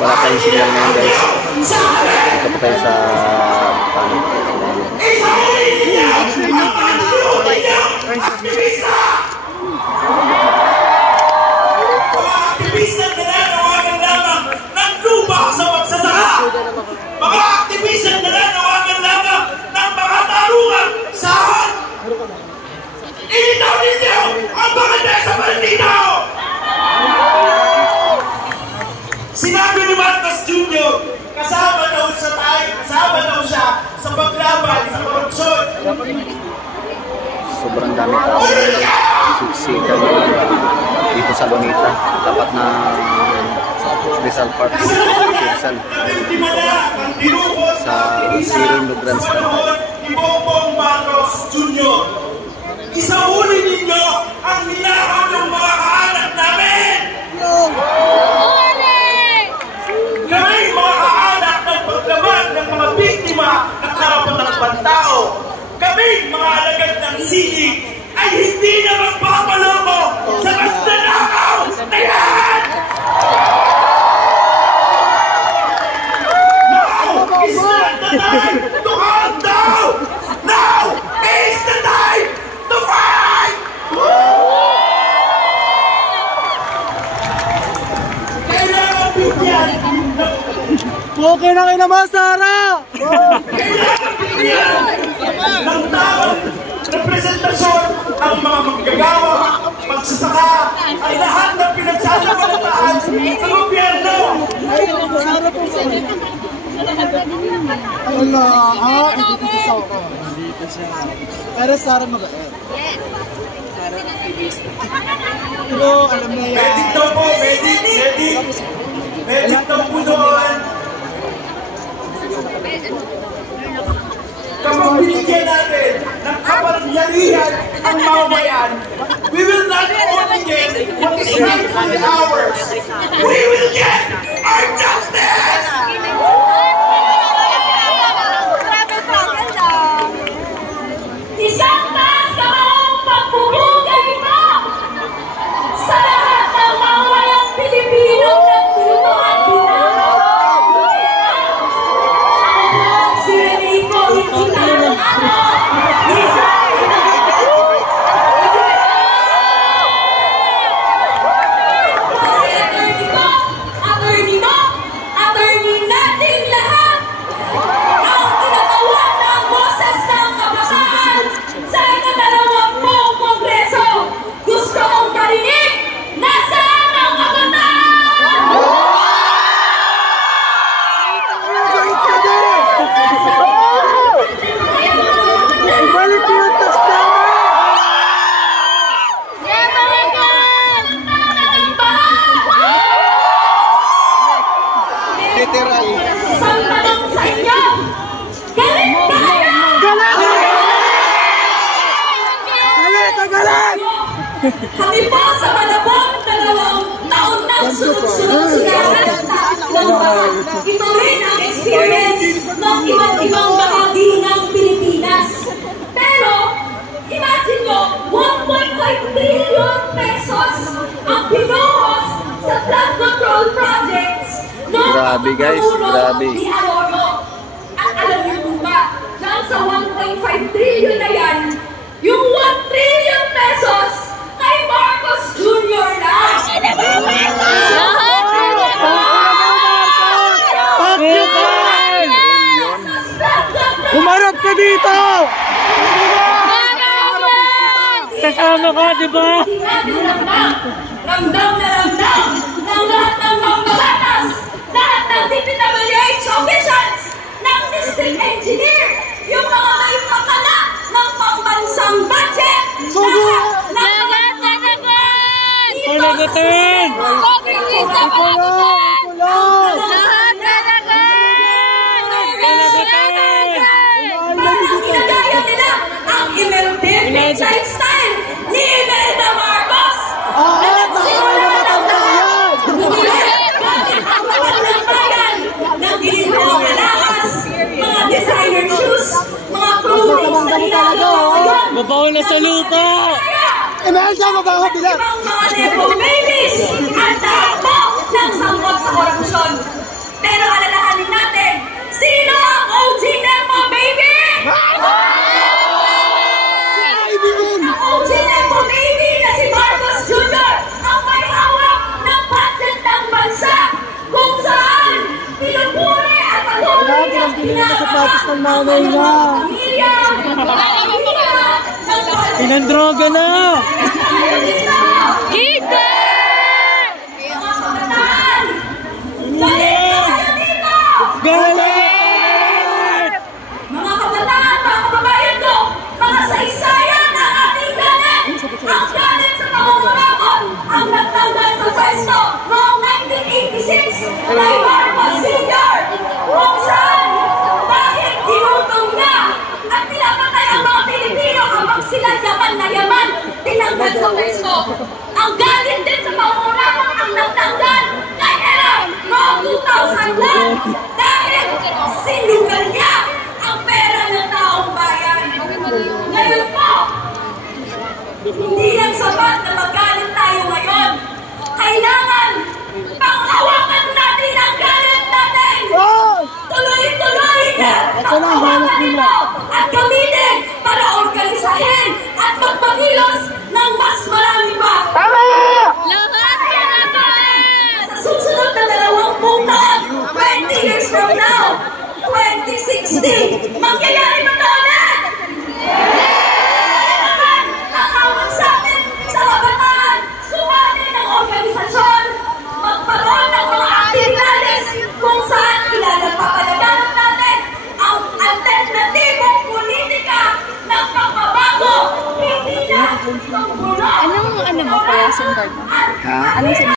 Wala tayong signal ngayon guys. Dito pa tayo sa panig. Mga aktivista na nanawagan lamang ng lupa sa magsasaka. Mga aktivista na nanawagan lamang ng mga tarungan sahod. Ilitaw ninyo ang maganda sa Malinao! Sinabi ni Marcos Jr., kasama daw siya sa paglaban sa korupsyon. Sobrang dami tao siksikan dito sa Lunita, tapat na Rizal Park, Rizal, sa Zero Lugrans. Ni Bongbong Marcos Jr. Isauli ninyo ang nilakaw ng mga kaanak namin! Kami mga kaanak ng paglaban ng mga biktima ng karapatan ng pantao. Kami mga alagad ng sining ay hindi na magpapaloko sa mas nanakaw na yan! Now is not the time to calm down! Now is the time to fight! Kailangan bigyan okay na kayo naman, Sarah! kailangan bigyan ng tawag representasyon ang mga manggagawa, magsasaka, ay lahat ng pinagsasakalataan sa gobyerno. Wala, dito si Sarah. Dito siya. Pero Sarah mabait. Sarah activist. Pero alam na yan. Medic daw po, medic. Medic daw po doon. Kapag binigyan natin ng kapangyarihan ang mamayan, we will not only get what is rightfully ours, we will get our justice! Isang taas kamang pagbubugay mo sa lahat ng mamamayang Pilipino ng puto at binaw. Si Renico, hindi na ng attorney natin lahat ang kinatawan ng boses ng kabataan sa ika-20 Kongreso. Gusto mong karinig? Nasaan ang kabataan? Ibalik mo yung tax namin! Literal. Isang tanong sa inyo, galit ba kayo? Galit! Kami po sa malabang 2 taon ng sunod-sunod sinasagot ng bayan. Ito rin ang experience ng iba't ibang bahagi ng Pilipinas. Pero, imagine nyo, 1.5 trillion pesos ang pinuhos sa flood control projects ng Grabe, guys, grabe. ni Aloro. At alam niyo po ba, dyan sa 1.5 trillion na yan, yung 1 trillion pesos kay Marcos Jr. lang. Humarap ka dito! Sasama ka, di ba? Ramdam na ramdam ng lahat ng mambabatas, lahat ng DPWH officials, ng district engineer, yung mga may pakana ng pambansang budget, Panagutin! Inagaya nila ang Imelda style ni Imelda Marcos. Mga designer shoes, mga clothing sa ilalim. Mabaho na sa lupa! Imelda, mabaho bilang! Mga nepo babies at lahat po ng sangkot sa korupsyon. ang nanay niya. Pamilya, Pinandroga na! Kita! Mga kabataan! Galit na kayo dito! Galit! Mga kabataan, mga kababayan ko, mga saysayan ang ating galit! Ang galit sa pangungulakot ang nagtanggal sa pwesto noong 1986 kay Marcos Sr. Kung saan dahil ginutom niya at pinapatay ang mga Pilipino habang sila yaman na yaman tinanggal sa pwesto. Ang galit din sa pangungulakot ang nagtanggal kay Erap noong 2001 dahil sinugal niya ang pera ng taong bayan. Ngayon po, hindi lang sapat na magalit tayo ngayon. Kailangan panghawakan natin ang galit natin. Tuloy-tuloy na panghawakan ito at gamitin para organisahin at magpakilos ng mas marami pa. Sa susunod na 20 taon, 20 years from now, 2060, mangyayari ba ito ulit? Ang hawak sa atin sa kabataan, sumali ng organisasyon, magkaroon ng mga aktibidades kung saan ilalagpapalaganap natin ang alternatibong politika ng pagbabago, hindi na tungkulong. Anong mo pala SIM card mo? Ha? Anong SIM